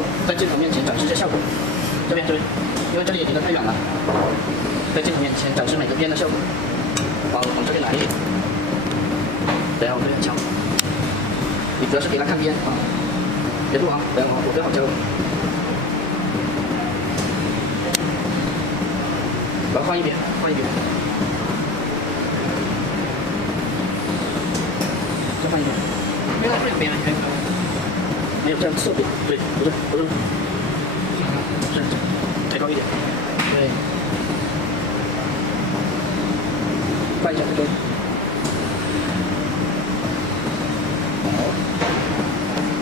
后在镜头面前展示一下效果。这边，因为这里离得太远了，在镜头面前展示每个边的效果。往这边来一点，等下我会很敲。你主要是给他看边啊，别动啊，等我对好教。然后换一边，再换一边，因为它是两边啊，没有这样侧边，对，不是，是抬高一点，对，换一下这个。